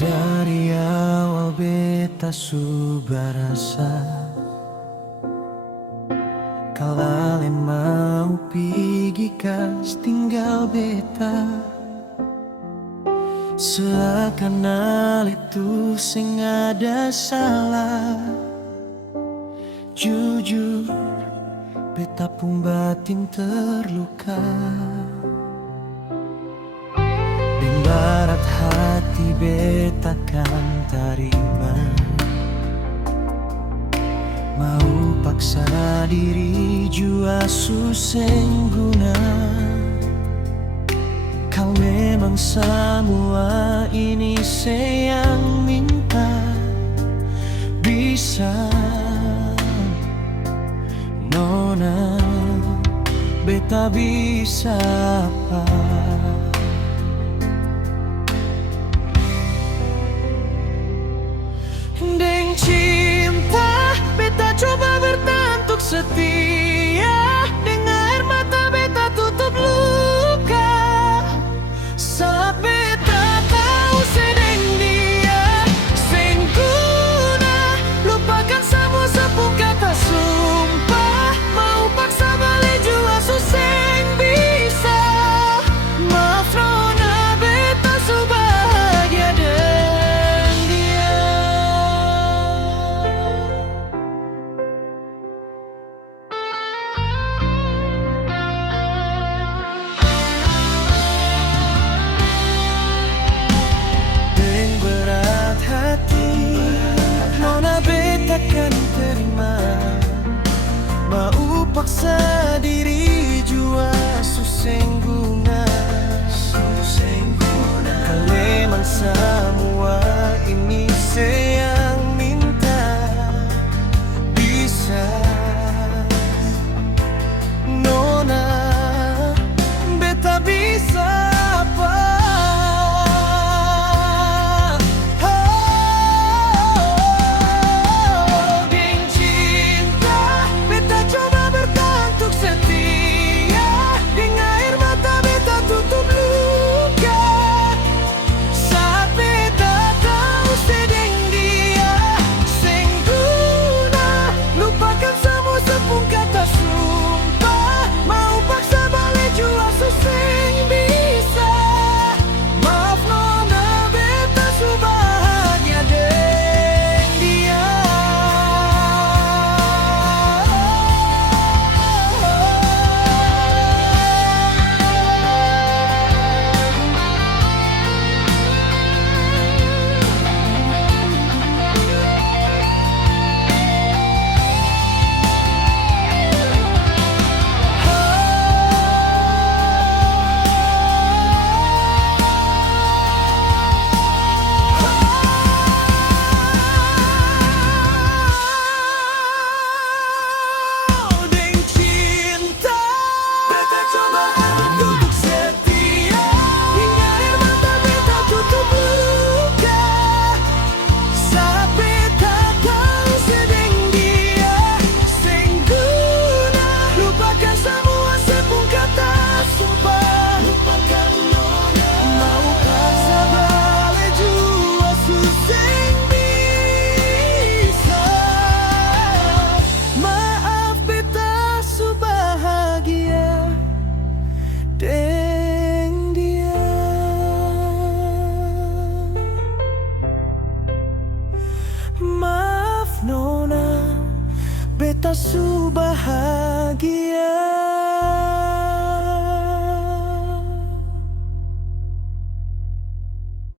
Dari awal beta sudah rasa kalau mau pergi kas tinggal beta, seakan hal itu sing ada salah. Jujur beta pun batin terluka, barat hati beta kan terima. Mau paksa diri jua suseng guna. Kau memang semua ini saya yang minta. Bisa nona, beta bisa apa? Deng cinta, beta coba bertahan untuk setia. Dengan air mata beta tutup luka. Saat beta tahu sedeng dia sing guna, lupakan semua sepung kata sumpah. Mau paksa balik jua suseng bisa. Maaf nona, beta su bahagia deng dia. Deng berat hati, nona beta kan terima. Mau paksa diri jua suseng guna. Kaleman semua ini saya yang minta. Bisa nona, beta bisa apa? Geng cinta, beta coba bertahan untuk setia. Dengan air mata beta tutup luka. Saat beta tahu sedeng dia sing guna, lupakan semua sepung kata sumpah. Mau paksa balik jua suseng bisa. Maaf nona, beta su bahagia deng dia. Deng cinta, beta coba untuk setia. Hingga air mata beta tutup luka. Saat beta tahu sedeng dia sing guna, lupakan semua sepung kata sumpah. Lupakan nona, mau paksa balik jua suseng bisa. Maaf beta su bahagia deng dia. Maaf nona, beta su bahagia